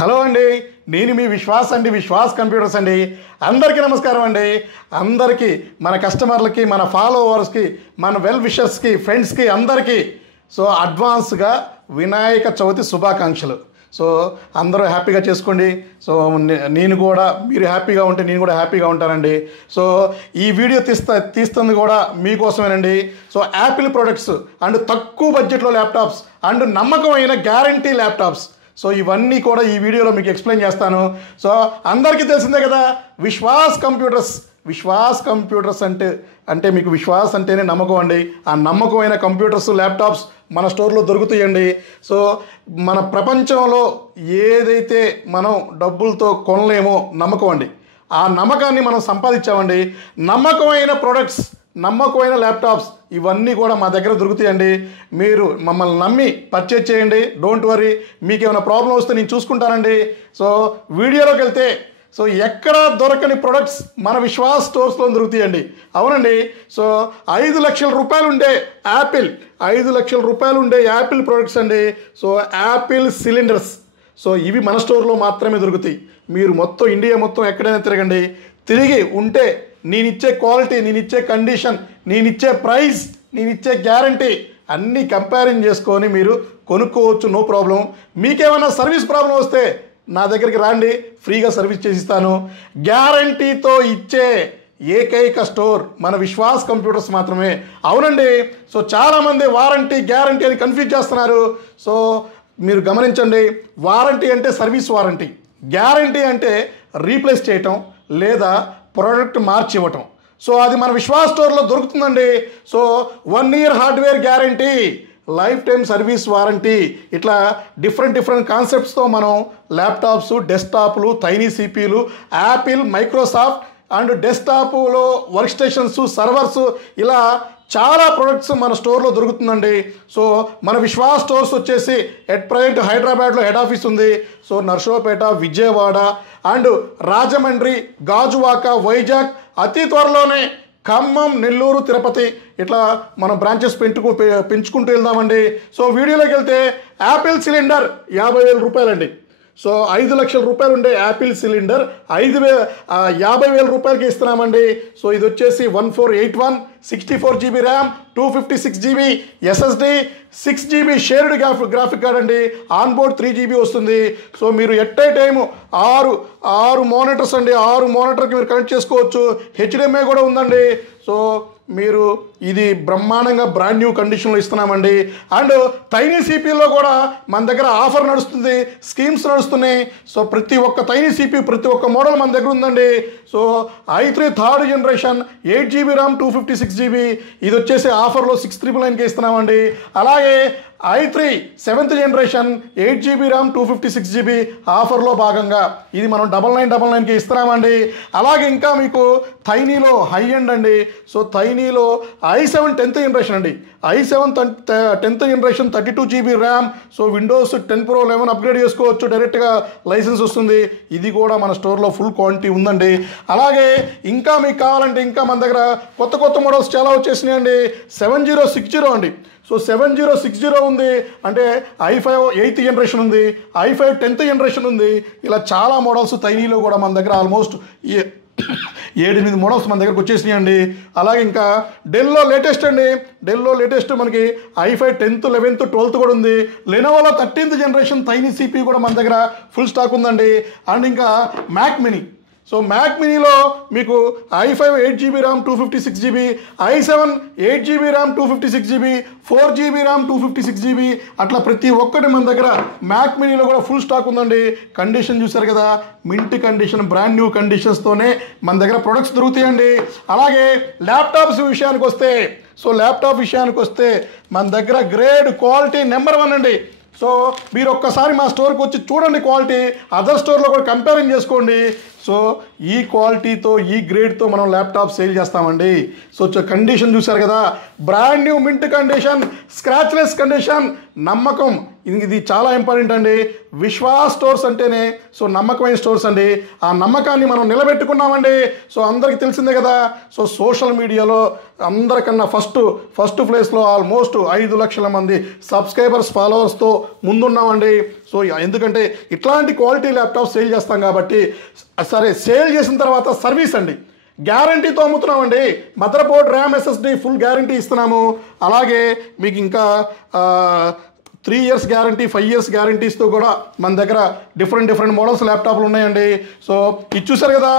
Hello అండి, నేను మీ విశ్వాస్ అండి, విశ్వాస్ కంప్యూటర్స్ అండి. అందరికీ నమస్కారం అండి. అందరికీ, మన కస్టమర్లకి, మన ఫాలోవర్స్కి, మన వెల్ విషర్స్కి, ఫ్రెండ్స్కి అందరికీ అడ్వాన్స్గా వినాయక చవితి శుభాకాంక్షలు. అందరూ హ్యాపీగా చేసుకోండి. నేను కూడా, మీరు హ్యాపీగా ఉంటే నేను కూడా హ్యాపీగా ఉంటానండి. ఈ వీడియో తీస్తుంది కూడా మీకోసమేనండి. యాపిల్ ప్రొడక్ట్స్ అండ్ తక్కువ బడ్జెట్లో ల్యాప్టాప్స్ అండ్ నమ్మకమైన గ్యారంటీ ల్యాప్టాప్స్, ఇవన్నీ కూడా ఈ వీడియోలో మీకు ఎక్స్ప్లెయిన్ చేస్తాను. అందరికీ తెలిసిందే కదా, విశ్వాస్ కంప్యూటర్స్ అంటే మీకు విశ్వాస్ అంటేనే నమ్మకం అండి. ఆ నమ్మకమైన కంప్యూటర్స్, ల్యాప్టాప్స్ మన స్టోర్లో దొరుకుతాయండి. మన ప్రపంచంలో ఏదైతే మనం డబ్బులతో కొనలేమో నమ్మకం అండి. ఆ నమ్మకాన్ని మనం సంపాదించామండి. నమ్మకమైన ప్రొడక్ట్స్, నమ్మకమైన ల్యాప్టాప్స్ ఇవన్నీ కూడా మా దగ్గర దొరుకుతాయండి. మీరు మమ్మల్ని నమ్మి పర్చేజ్ చేయండి. డోంట్ వరీ, మీకు ఏమైనా ప్రాబ్లం వస్తే నేను చూసుకుంటానండి. వీడియోలోకి వెళ్తే ఎక్కడ దొరకని ప్రొడక్ట్స్ మన విశ్వాస్ స్టోర్స్లో దొరుకుతాయండి. అవునండి. 5 లక్షల రూపాయలు ఉండే యాపిల్, 5 లక్షల రూపాయలు ఉండే యాపిల్ ప్రొడక్ట్స్ అండి. యాపిల్ సిలిండర్స్, ఇవి మన స్టోర్లో మాత్రమే దొరుకుతాయి. మీరు మొత్తం ఇండియా మొత్తం ఎక్కడైనా తిరగండి, తిరిగి ఉంటే నేనిచ్చే క్వాలిటీ, నేనిచ్చే కండిషన్, నేనిచ్చే ప్రైస్, నేనిచ్చే గ్యారంటీ అన్నీ కంపారిజన్ చేసుకొని మీరు కొనుక్కోవచ్చు. No problem. మీకేమైనా సర్వీస్ ప్రాబ్లం వస్తే నా దగ్గరికి రండి, ఫ్రీగా సర్వీస్ చేసిస్తాను. గ్యారంటీతో ఇచ్చే ఏకైక స్టోర్ మన విశ్వాస్ కంప్యూటర్స్ మాత్రమే. అవునండి. చాలామంది వారంటీ, గ్యారంటీ అని కన్ఫ్యూజ్ చేస్తున్నారు. మీరు గమనించండి, వారంటీ అంటే సర్వీస్ వారంటీ, గ్యారంటీ అంటే రీప్లేస్ చేయటం లేదా ప్రోడక్ట్ మార్చి ఇవ్వటం. అది మన విశ్వాస్ స్టోర్లో దొరుకుతుందండి. 1 year hardware guarantee, lifetime service warranty, ఇట్లా డిఫరెంట్ కాన్సెప్ట్స్తో మనం ల్యాప్టాప్స్, డెస్క్టాప్లు, టైనీ సిపిలు, యాపిల్, మైక్రోసాఫ్ట్ అండ్ డెస్క్టాప్లో వర్క్ స్టేషన్స్, సర్వర్స్, ఇలా చాలా ప్రొడక్ట్స్ మన స్టోర్లో దొరుకుతుందండి. మన విశ్వాస్ స్టోర్స్ వచ్చేసి ఎట్ ప్రజెంట్ హైదరాబాద్లో హెడ్ ఆఫీస్ ఉంది. నర్సరావుపేట, విజయవాడ అండ్ రాజమండ్రి, గాజువాక, వైజాగ్, అతి త్వరలోనే ఖమ్మం, నెల్లూరు, తిరుపతి, ఇట్లా మనం బ్రాంచెస్ పెంచుకుంటూ వెళ్దామండి. వీడియోలోకి వెళ్తే యాపిల్ సిలిండర్ 50,000 రూపాయలండి. 5 లక్షల రూపాయలు ఉండే యాపిల్ సిలిండర్ 50,000 రూపాయలకి ఇస్తున్నామండి. ఇది వచ్చేసి 1481, 64 GB RAM, 256 GB SSD, 6 GB shared graphic card అండి. ఆన్బోర్డ్ 3 GB వస్తుంది. మీరు ఎట్ ఏ టైము 6 మానిటర్స్ అండి, 6 మానిటర్కి మీరు కనెక్ట్ చేసుకోవచ్చు. HDMI కూడా ఉందండి. మీరు ఇది బ్రహ్మాండంగా బ్రాండ్ న్యూ కండిషన్లో ఇస్తున్నామండి. అండ్ టైనీ సిపిలో కూడా మన దగ్గర ఆఫర్ నడుస్తుంది, స్కీమ్స్ నడుస్తున్నాయి. ప్రతి ఒక్క టైనీ సిపి, ప్రతి ఒక్క మోడల్ మన దగ్గర ఉందండి. i3 third generation 8 GB RAM, 256 GB, ఇది వచ్చేసి ఆఫర్లో 6,999కి ఇస్తున్నామండి. అలాగే i3 7th generation 8 GB RAM, 256 GB ఆఫర్లో భాగంగా ఇది మనం 9999కి ఇస్తున్నామండి. అలాగే ఇంకా మీకు టైనీలో హై ఎండ్ అండి. టైనీలో i7 10th జనరేషన్ అండి, i7 10th generation 32 GB RAM. Windows 10 Pro 11 upgrade చేసుకోవచ్చు, డైరెక్ట్గా లైసెన్స్ వస్తుంది. ఇది కూడా మన స్టోర్లో ఫుల్ క్వాంటిటీ ఉందండి. అలాగే ఇంకా మీకు కావాలంటే ఇంకా మన దగ్గర కొత్త మోడల్స్ చాలా వచ్చేసినాయండి. 7060 అండి. 7060 ఉంది అంటే i5 8th జనరేషన్ ఉంది, i5 10th జనరేషన్ ఉంది. ఇలా చాలా మోడల్స్ టైనీలో కూడా మన దగ్గర ఆల్మోస్ట్ 7-8 మోడల్స్ మన దగ్గరకు వచ్చేసినాయండి. అలాగే ఇంకా డెల్లో లేటెస్ట్ అండి, డెల్లో లేటెస్ట్ మనకి i5 10th 11th 12th కూడా ఉంది. లెనోవోలో 13th జనరేషన్ టైనీ సిపి కూడా మన దగ్గర ఫుల్ స్టాక్ ఉందండి. అండ్ ఇంకా మ్యాక్ మినీ, మ్యాక్ మినీలో మీకు i5 8 GB RAM, 256 GB, i7 8 GB RAM, 256 GB, 4 GB RAM, 256 GB, అట్లా ప్రతి ఒక్కటి మన దగ్గర మ్యాక్ మినీలో కూడా ఫుల్ స్టాక్ ఉందండి. కండిషన్ చూసారు కదా, మింట్ కండిషన్, బ్రాండ్ న్యూ కండిషన్స్తోనే మన దగ్గర ప్రొడక్ట్స్ దొరుకుతాయండి. అలాగే ల్యాప్టాప్స్ విషయానికి వస్తే మన దగ్గర గ్రేడ్ క్వాలిటీ నెంబర్ 1 అండి. మీరు ఒక్కసారి మా స్టోర్కి వచ్చి చూడండి క్వాలిటీ, అదర్ స్టోర్లో కూడా కంపేరింగ్ చేసుకోండి. ఈ క్వాలిటీతో, ఈ గ్రేడ్తో మనం ల్యాప్టాప్ సేల్ చేస్తామండి. కండిషన్ చూసారు కదా, brand new mint condition, scratchless condition, నమ్మకం. ఇది చాలా ఇంపార్టెంట్ అండి. విశ్వాస్ స్టోర్స్ అంటేనే సో నమ్మకమైన స్టోర్స్ అండి. ఆ నమ్మకాన్ని మనం నిలబెట్టుకున్నామండి. సో అందరికీ తెలిసిందే కదా. సో సోషల్ మీడియాలో అందరికన్నా ఫస్ట్ ప్లేస్లో ఆల్మోస్ట్ 5 లక్షల మంది సబ్స్క్రైబర్స్ ఫాలోవర్స్తో ముందున్నామండి. సో ఎందుకంటే ఇట్లాంటి క్వాలిటీ ల్యాప్టాప్ సేల్ చేస్తాం కాబట్టి, సరే సేల్ చేసిన తర్వాత సర్వీస్ అండి, గ్యారంటీతో అమ్ముతున్నామండి. Mother board, RAM, SSD full guarantee ఇస్తున్నాము. అలాగే మీకు ఇంకా 3 years గ్యారంటీ, 5 years గ్యారంటీస్తో కూడా మన దగ్గర డిఫరెంట్ మోడల్స్ ల్యాప్టాప్లు ఉన్నాయండి. సో ఇది చూసారు కదా,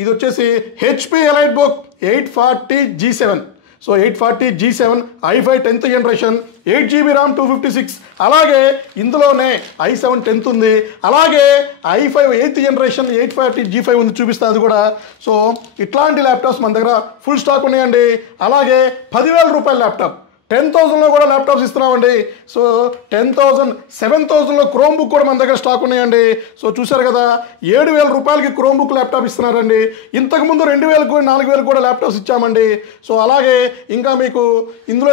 ఇది వచ్చేసి HP elite book 840G7. So 840G7 i5 10th generation, 8GB RAM 256. అలాగే ఇందులోనే i7 10th ఉంది. అలాగే i5 8th generation 840G5 ఉంది, చూపిస్తాను అది కూడా. సో ఇట్లాంటి ల్యాప్టాప్స్ మన దగ్గర ఫుల్ స్టాక్ ఉన్నాయండి. అలాగే 10,000 రూపాయల ల్యాప్టాప్ 10,000లో కూడా ల్యాప్టాప్స్ ఇస్తున్నామండి. సో 10,000 7,000లో క్రోమ్ బుక్ కూడా మన దగ్గర స్టాక్ ఉన్నాయండి. సో చూసారు కదా, 7,000 రూపాయలకి క్రోమ్ బుక్ ల్యాప్టాప్ ఇస్తున్నారండి. ఇంతకుముందు 2,000 4,000 కూడా ల్యాప్టాప్స్ ఇచ్చామండి. సో అలాగే ఇంకా మీకు ఇందులో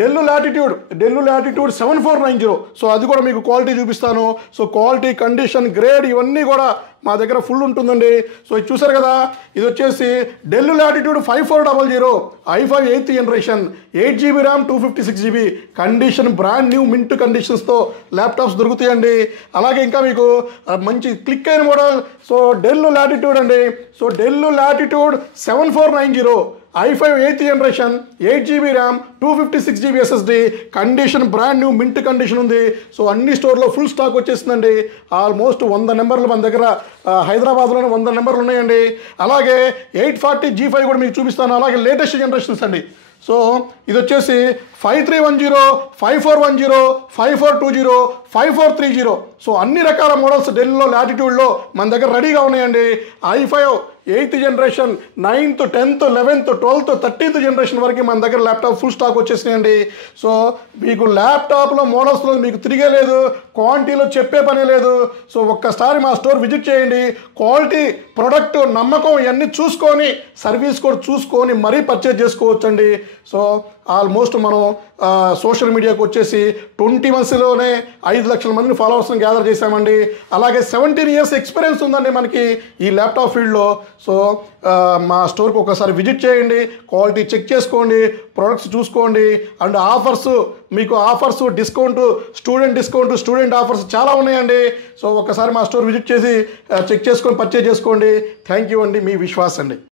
డెల్ లాటిట్యూడ్ 7490. సో అది కూడా మీకు క్వాలిటీ చూపిస్తాను. సో క్వాలిటీ, కండిషన్, గ్రేడ్ ఇవన్నీ కూడా మా దగ్గర ఫుల్ ఉంటుందండి. సో ఇది చూసారు కదా, ఇది వచ్చేసి Dell Latitude 5400 i5 8th generation, 8GB RAM 256GB condition, brand new mint కండిషన్స్తో ల్యాప్టాప్స్ దొరుకుతాయండి. అలాగే ఇంకా మీకు మంచి క్లిక్ అయిన మోడల్ సో డెల్ లాటిట్యూడ్ అండి. So Dell Latitude 7490 i5 8th generation, 8GB RAM 256GB SSD కండిషన్, బ్రాండ్ న్యూ మింట్ కండిషన్ ఉంది. సో అన్ని స్టోర్లో ఫుల్ స్టాక్ వచ్చేసిందండి. ఆల్మోస్ట్ 100 నెంబర్లు మన దగ్గర హైదరాబాద్లోనే 100 నెంబర్లు ఉన్నాయండి. అలాగే 840G5 కూడా మీకు చూపిస్తాను. అలాగే లేటెస్ట్ జనరేషన్స్ అండి. సో ఇది వచ్చేసి 5310, 5410, 5420, 5430. సో అన్ని రకాల మోడల్స్ డెల్లో, లాటిట్యూడ్లో మన దగ్గర రెడీగా ఉన్నాయండి. i5 8th generation, 9th, 10th, 11th, 12th, 13th generation వరకు మన దగ్గర ల్యాప్టాప్ ఫుల్ స్టాక్ వచ్చేసినాయండి. సో మీకు ల్యాప్టాప్లో మోడల్స్లో మీకు తిరిగే లేదు, క్వాంటిటీలో చెప్పే పనే లేదు. సో ఒక్కసారి మా స్టోర్ విజిట్ చేయండి. క్వాలిటీ, ప్రొడక్ట్, నమ్మకం ఇవన్నీ చూసుకొని, సర్వీస్ కూడా చూసుకొని మరీ పర్చేజ్ చేసుకోవచ్చండి. సో ఆల్మోస్ట్ మనం సోషల్ మీడియాకు వచ్చేసి 20 monthsలోనే 5 లక్షల మందిని ఫాలోవర్స్ని గ్యాదర్ చేశామండి. అలాగే 17 years ఎక్స్పీరియన్స్ ఉందండి మనకి ఈ ల్యాప్టాప్ ఫీల్డ్లో. సో మా స్టోర్కి ఒకసారి విజిట్ చేయండి, క్వాలిటీ చెక్ చేసుకోండి, ప్రొడక్ట్స్ చూసుకోండి. అండ్ మీకు ఆఫర్స్, స్టూడెంట్ ఆఫర్స్ చాలా ఉన్నాయండి. సో ఒకసారి మా స్టోర్ విజిట్ చేసి చెక్ చేసుకొని పర్చేజ్ చేసుకోండి. థ్యాంక్ యూ అండి. మీ విశ్వాస్ అండి.